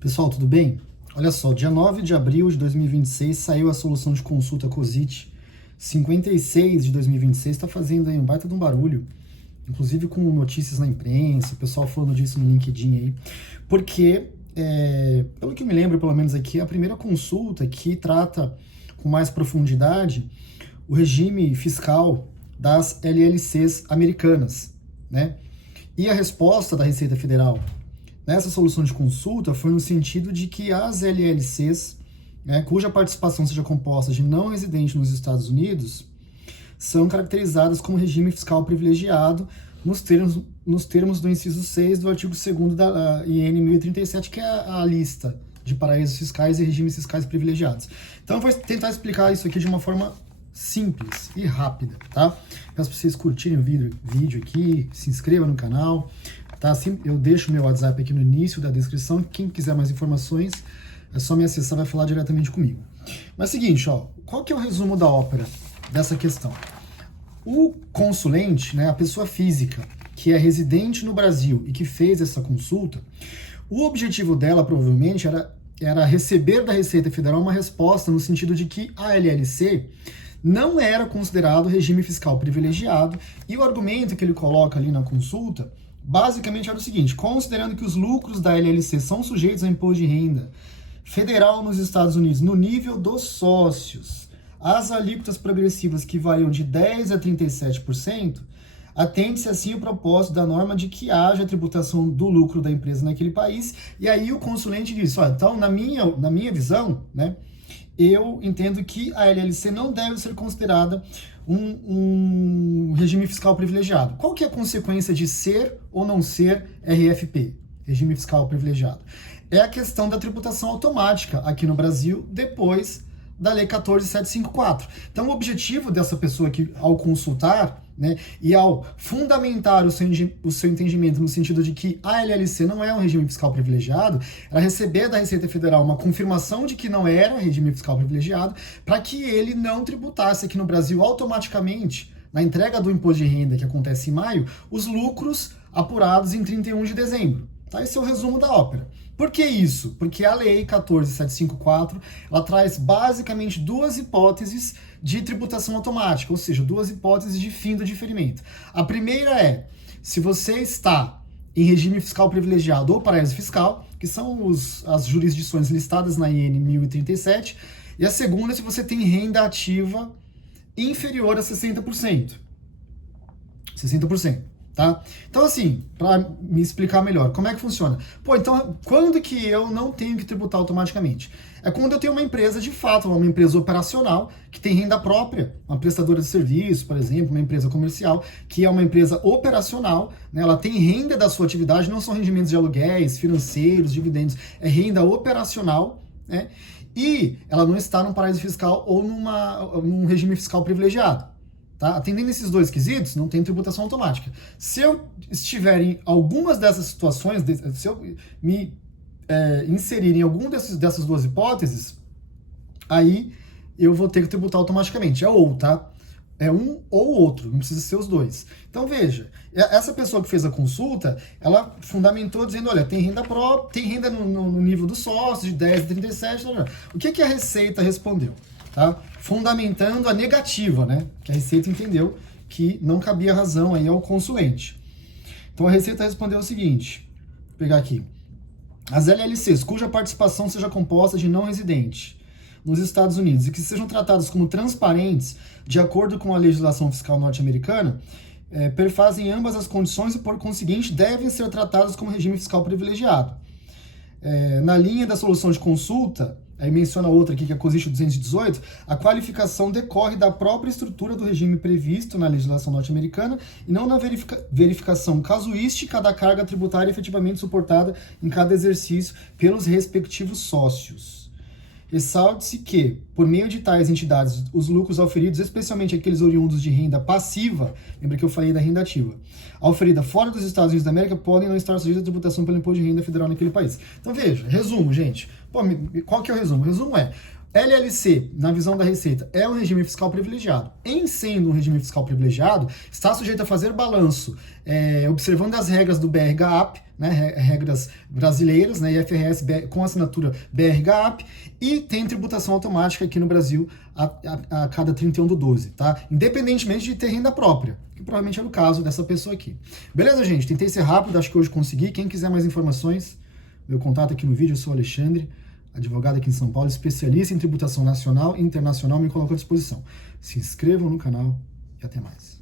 Pessoal, tudo bem? Olha só, dia 9 de abril de 2026 saiu a solução de consulta COSIT 56 de 2026, está fazendo aí um baita de um barulho, inclusive com notícias na imprensa, o pessoal falando disso no LinkedIn aí, porque, pelo que eu me lembro, pelo menos aqui, é a primeira consulta que trata com mais profundidade o regime fiscal das LLCs americanas, né? E a resposta da Receita Federal nessa solução de consulta foi no sentido de que as LLCs, né, cuja participação seja composta de não residente nos Estados Unidos, são caracterizadas como regime fiscal privilegiado nos termos do inciso 6 do artigo 2º da IN 1037, que é a lista de paraísos fiscais e regimes fiscais privilegiados. Então eu vou tentar explicar isso aqui de uma forma simples e rápida, tá? Peço para vocês curtirem o vídeo aqui, se inscrevam no canal, tá? Eu deixo meu WhatsApp aqui no início da descrição, quem quiser mais informações é só me acessar, vai falar diretamente comigo. Mas é o seguinte, ó, qual que é o resumo da ópera dessa questão? O consulente, né, a pessoa física que é residente no Brasil e que fez essa consulta, o objetivo dela provavelmente era receber da Receita Federal uma resposta no sentido de que a LLC não era considerado regime fiscal privilegiado, e o argumento que ele coloca ali na consulta basicamente era o seguinte: considerando que os lucros da LLC são sujeitos a imposto de renda federal nos Estados Unidos no nível dos sócios, as alíquotas progressivas que variam de 10% a 37%, atende-se assim o propósito da norma de que haja tributação do lucro da empresa naquele país. E aí o consulente diz, olha, então na minha visão, né, eu entendo que a LLC não deve ser considerada um regime fiscal privilegiado. Qual que é a consequência de ser ou não ser RFP, regime fiscal privilegiado? É a questão da tributação automática aqui no Brasil, depois da Lei 14.754. Então, o objetivo dessa pessoa que, ao consultar, né, e ao fundamentar o seu entendimento no sentido de que a LLC não é um regime fiscal privilegiado, era receber da Receita Federal uma confirmação de que não era regime fiscal privilegiado, para que ele não tributasse aqui no Brasil automaticamente, na entrega do imposto de renda que acontece em maio, os lucros apurados em 31 de dezembro. Tá? Esse é o resumo da ópera. Por que isso? Porque a Lei 14.754, ela traz basicamente duas hipóteses de tributação automática, ou seja, duas hipóteses de fim do diferimento. A primeira é, se você está em regime fiscal privilegiado ou paraíso fiscal, que são as jurisdições listadas na IN 1037, e a segunda é se você tem renda ativa inferior a 60%. 60%. Tá? Então, assim, para me explicar melhor, como é que funciona? Pô, então, quando que eu não tenho que tributar automaticamente? É quando eu tenho uma empresa de fato, uma empresa operacional, que tem renda própria, uma prestadora de serviço, por exemplo, uma empresa comercial, que é uma empresa operacional, né? Ela tem renda da sua atividade, não são rendimentos de aluguéis, financeiros, dividendos, é renda operacional, né? E ela não está num paraíso fiscal ou num regime fiscal privilegiado. Tá? Atendendo esses dois quesitos, não tem tributação automática. Se eu estiver em algumas dessas situações, se eu me inserir em alguma dessas duas hipóteses, aí eu vou ter que tributar automaticamente. É ou, tá? É um ou outro, não precisa ser os dois. Então veja, essa pessoa que fez a consulta, ela fundamentou dizendo, olha, tem renda própria, tem renda no nível do sócio, de 10 a 37, o que a Receita respondeu? Tá? Fundamentando a negativa, né? Que a Receita entendeu que não cabia razão aí ao consulente. Então a Receita respondeu o seguinte, vou pegar aqui. As LLCs cuja participação seja composta de não residente nos Estados Unidos e que sejam tratadas como transparentes de acordo com a legislação fiscal norte-americana, perfazem ambas as condições e, por conseguinte, devem ser tratadas como regime fiscal privilegiado. Na linha da solução de consulta, aí menciona outra aqui, que é a COSIT 218, a qualificação decorre da própria estrutura do regime previsto na legislação norte-americana e não na verificação casuística da carga tributária efetivamente suportada em cada exercício pelos respectivos sócios. Ressalte-se que, por meio de tais entidades, os lucros auferidos, especialmente aqueles oriundos de renda passiva, lembra que eu falei da renda ativa, auferida fora dos Estados Unidos da América, podem não estar sujeitos à tributação pelo imposto de renda federal naquele país. Então veja, resumo, gente. Pô, qual que é o resumo? O resumo é, LLC, na visão da Receita, é um regime fiscal privilegiado. Em sendo um regime fiscal privilegiado, está sujeito a fazer balanço, observando as regras do BR-GAAP, né, regras brasileiras, né, IFRS com assinatura BR-GAAP, e tem tributação automática aqui no Brasil a cada 31/12, tá? Independentemente de ter renda própria, que provavelmente é o caso dessa pessoa aqui. Beleza, gente? Tentei ser rápido, acho que hoje consegui. Quem quiser mais informações, meu contato aqui no vídeo, eu sou o Alexandre, advogado aqui em São Paulo, especialista em tributação nacional e internacional, me coloco à disposição. Se inscrevam no canal e até mais.